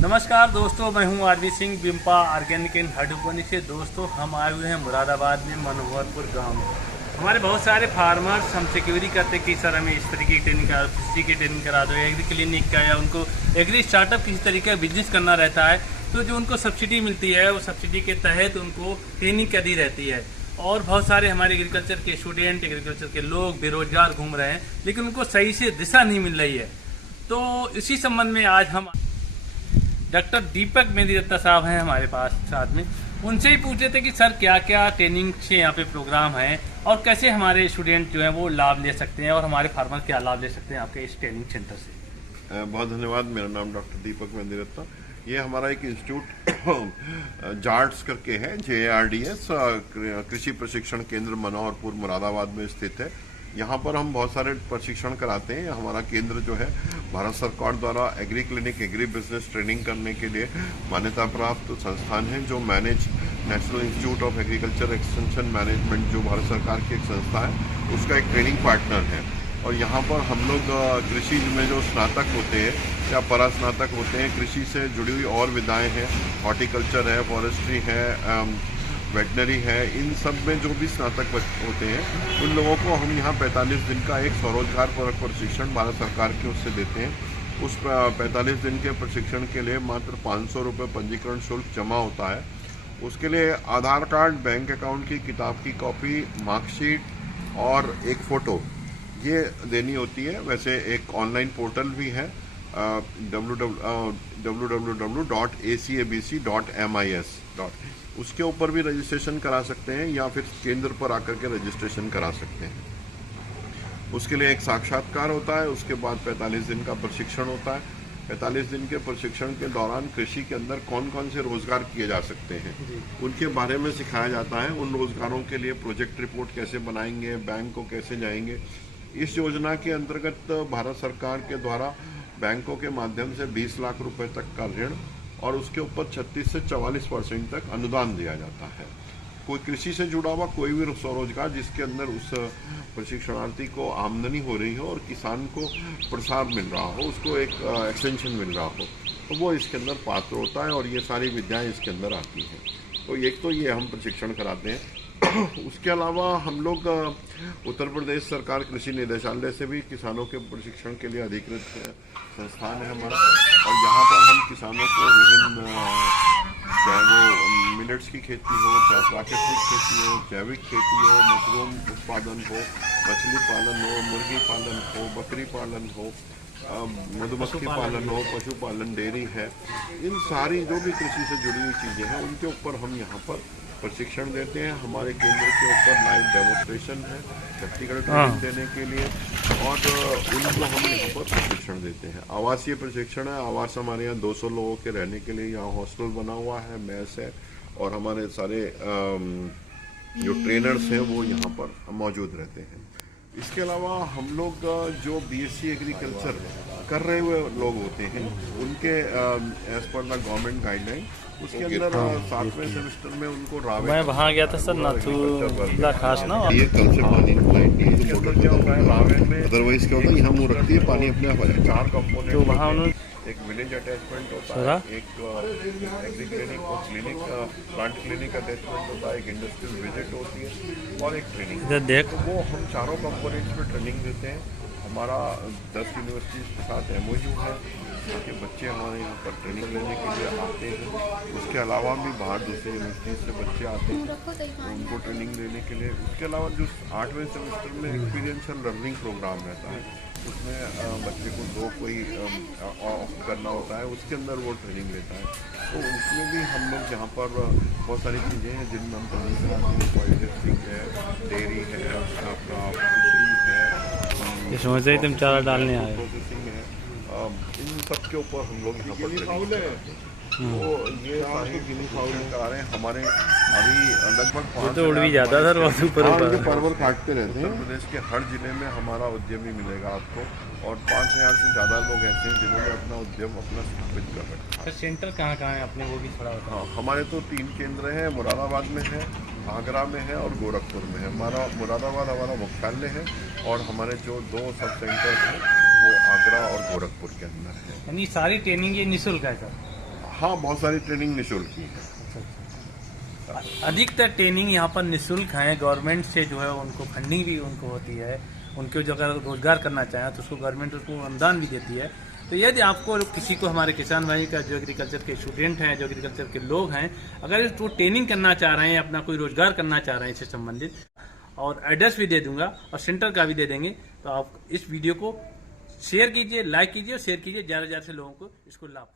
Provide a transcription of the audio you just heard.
नमस्कार दोस्तों, मैं हूं Aarvi Singh Bimpa organic and hydroponic से। दोस्तों, हम आए हुए हैं मुरादाबाद में मनोहरपुर गांव में। हमारे बहुत सारे फार्मर्स हमसे क्वेरी करते कि सर हमें इस तरीके की ट्रेनिंग करा, कृषि की ट्रेनिंग करा दो, एग्री क्लिनिक का, या उनको एग्री स्टार्टअप किसी तरीके का बिजनेस करना रहता है। तो जो उनको सब्सिडी मिलती है वो सब्सिडी के तहत उनको ट्रेनिंग करी रहती है। और बहुत सारे हमारे एग्रीकल्चर के स्टूडेंट, एग्रीकल्चर के लोग बेरोजगार घूम रहे हैं, लेकिन उनको सही से दिशा नहीं मिल रही है। तो इसी संबंध में आज हम डॉक्टर दीपक मेहंदीरत्ता साहब हैं हमारे पास साथ में। उनसे ही पूछे थे कि सर क्या क्या ट्रेनिंग से यहाँ पे प्रोग्राम है और कैसे हमारे स्टूडेंट जो हैं वो लाभ ले सकते हैं और हमारे फार्मर क्या लाभ ले सकते हैं आपके इस ट्रेनिंग सेंटर से। बहुत धन्यवाद। मेरा नाम डॉक्टर दीपक मेहंदीरत्ता। ये हमारा एक इंस्टीट्यूट जार्ड्स करके है, JARDS कृषि प्रशिक्षण केंद्र मनोहरपुर मुरादाबाद में स्थित है। यहाँ पर हम बहुत सारे प्रशिक्षण कराते हैं। हमारा केंद्र जो है भारत सरकार द्वारा agree clinic, agri business training करने के लिए मान्यता प्राप्त संस्थान है, जो manage national institute of agriculture extension management, जो भारत सरकार की एक संस्था है, उसका एक ट्रेनिंग पार्टनर है। और यहाँ पर हम लोग कृषि में जो स्नातक होते हैं या परास्नातक होते हैं, कृषि से जुड़ी हुई और विधाएँ हैं, हॉर्टिकल्चर है, फॉरेस्ट्री है, वेटनरी है, इन सब में जो भी स्नातक होते हैं उन लोगों को हम यहाँ 45 दिन का एक स्वरोजगार परक प्रशिक्षण भारत सरकार की ओर से देते हैं। उस 45 दिन के प्रशिक्षण के लिए मात्र 500 रुपये पंजीकरण शुल्क जमा होता है। उसके लिए आधार कार्ड, बैंक अकाउंट की किताब की कॉपी, मार्कशीट और एक फ़ोटो ये देनी होती है। वैसे एक ऑनलाइन पोर्टल भी है www.acabc.mis. उसके ऊपर भी रजिस्ट्रेशन करा सकते हैं या फिर केंद्र पर आकर के रजिस्ट्रेशन करा सकते हैं। उसके लिए एक साक्षात्कार होता है, उसके बाद 45 दिन का प्रशिक्षण होता है। 45 दिन के प्रशिक्षण के दौरान कृषि के अंदर कौन कौन से रोजगार किए जा सकते हैं उनके बारे में सिखाया जाता है। उन रोजगारों के लिए प्रोजेक्ट रिपोर्ट कैसे बनाएंगे, बैंक को कैसे जाएंगे। इस योजना के अंतर्गत भारत सरकार के द्वारा बैंकों के माध्यम से 20 लाख रुपए तक का ऋण और उसके ऊपर 36 से 44% तक अनुदान दिया जाता है। कोई कृषि से जुड़ा हुआ कोई भी स्वरोजगार जिसके अंदर उस प्रशिक्षणार्थी को आमदनी हो रही हो और किसान को प्रसार मिल रहा हो, उसको एक एक्सटेंशन मिल रहा हो, तो वो इसके अंदर पात्र होता है और ये सारी विद्याएं इसके अंदर आती हैं। तो एक तो ये हम प्रशिक्षण कराते हैं। उसके अलावा हम लोग उत्तर प्रदेश सरकार कृषि निदेशालय से भी किसानों के प्रशिक्षण के लिए अधिकृत संस्थान है हमारा, और यहाँ पर हम किसानों को विभिन्न, चाहे वो मिलेट्स की खेती हो, चाहे प्राकृतिक खेती हो, जैविक खेती हो, मशरूम उत्पादन हो, मछली पालन हो, मुर्गी पालन हो, बकरी पालन हो, मधुमक्खी पालन हो, पशुपालन, डेयरी है, इन सारी जो भी कृषि से जुड़ी हुई चीज़ें हैं उनके ऊपर हम यहाँ पर प्रशिक्षण देते हैं। हमारे केंद्र के ऊपर लाइव डेमोन्स्ट्रेशन है प्रैक्टिकल ट्रेनिंग देने के लिए, और उनको हम यहाँ पर प्रशिक्षण देते हैं। आवासीय प्रशिक्षण है। आवास हमारे यहाँ 200 लोगों के रहने के लिए यहाँ हॉस्टल बना हुआ है, मेस है, और हमारे सारे जो ट्रेनर्स हैं वो यहाँ पर मौजूद रहते हैं। इसके अलावा हम लोग जो BSc एग्रीकल्चर कर रहे हुए लोग होते हैं उनके as per the government guideline, उसके अंदर 7वें सेमेस्टर में उनको रावेन, मैं वहाँ गया था सर, नाथूला खास ना, ये कल से पानी मोटर क्या होता है रावेन में, अदरवाइज क्या होता है यहाँ वो रखती है, पानी अपने आप आ जाए। 4 कंपोनेंट तो वहाँ उन्होंने एक विलेज अटैचमेंट होता है, एक एग्री क्लिनिक और क्लिनिक प्लांट क्लिनिक अटैचमेंट होता है, एक इंडस्ट्रियल विजिट होती है और एक ट्रेनिंग देख, तो वो हम चारों कंपोनेंट्स पे ट्रेनिंग देते हैं। हमारा 10 यूनिवर्सिटीज़ के साथ MOU है, यहाँ के बच्चे हमारे यहाँ पर ट्रेनिंग लेने के लिए आते हैं। उसके अलावा भी बाहर दूसरी यूनिवर्सिटीज़ से बच्चे आते हैं तो उनको ट्रेनिंग देने के लिए। उसके अलावा जो 8वें सेमेस्टर में एक्सपीरियंशियल लर्निंग प्रोग्राम रहता है, उसमें बच्चे को 2 कोई ऑफ करना होता है, उसके अंदर वो ट्रेनिंग लेता है। तो उसमें भी हम लोग यहाँ पर बहुत सारी चीज़ें हैं जिनमें हम ट्रेनिंग कराते हैं। फॉरेस्ट्री है, डेयरी है, आपका फिशरीज है, समझ ही तुम चारा डालने आए, प्रोसेसिंग है, इन सब के ऊपर हम लोग यहाँ पर ट्रेनिंग कराते हैं। तो ये सारे गिनी फाउल करा रहे हैं हमारे अभी लगभग 5 तो उड़ भी जाता था बहुत ऊपर परवल काटते रहते हैं। उत्तर प्रदेश के हर जिले में हमारा उद्यमी मिलेगा आपको, और 5000 से ज़्यादा लोग ऐसे हैं जिन्होंने अपना उद्यम अपना स्थापित कर रखा है। सेंटर कहाँ कहाँ है अपने, वो भी थोड़ा बताओ। हाँ, हमारे तो 3 केंद्र हैं, मुरादाबाद में है, आगरा में है और गोरखपुर में है। हमारा मुरादाबाद हमारा मुख्यालय है और हमारे जो 2 सब सेंटर हैं वो आगरा और गोरखपुर के अंदर है। यानी सारी ट्रेनिंग ये निःशुल्क है सर? हाँ, बहुत सारी ट्रेनिंग निःशुल्क ही है। अधिकतर ट्रेनिंग यहाँ पर निःशुल्क है। गवर्नमेंट से जो है उनको फंडिंग भी उनको होती है। उनको जो अगर रोजगार करना चाहे तो उसको गवर्नमेंट उसको अनुदान भी देती है। तो यदि आपको किसी को, हमारे किसान भाई का जो एग्रीकल्चर के स्टूडेंट हैं, जो एग्रीकल्चर के लोग हैं, अगर वो ट्रेनिंग करना चाह रहे हैं, अपना कोई रोजगार करना चाह रहे हैं इससे संबंधित, और एड्रेस भी दे दूंगा और सेंटर का भी दे देंगे, तो आप इस वीडियो को शेयर कीजिए, लाइक कीजिए और शेयर कीजिए, ज़्यादा से ज़्यादा से लोगों को इसको लाभ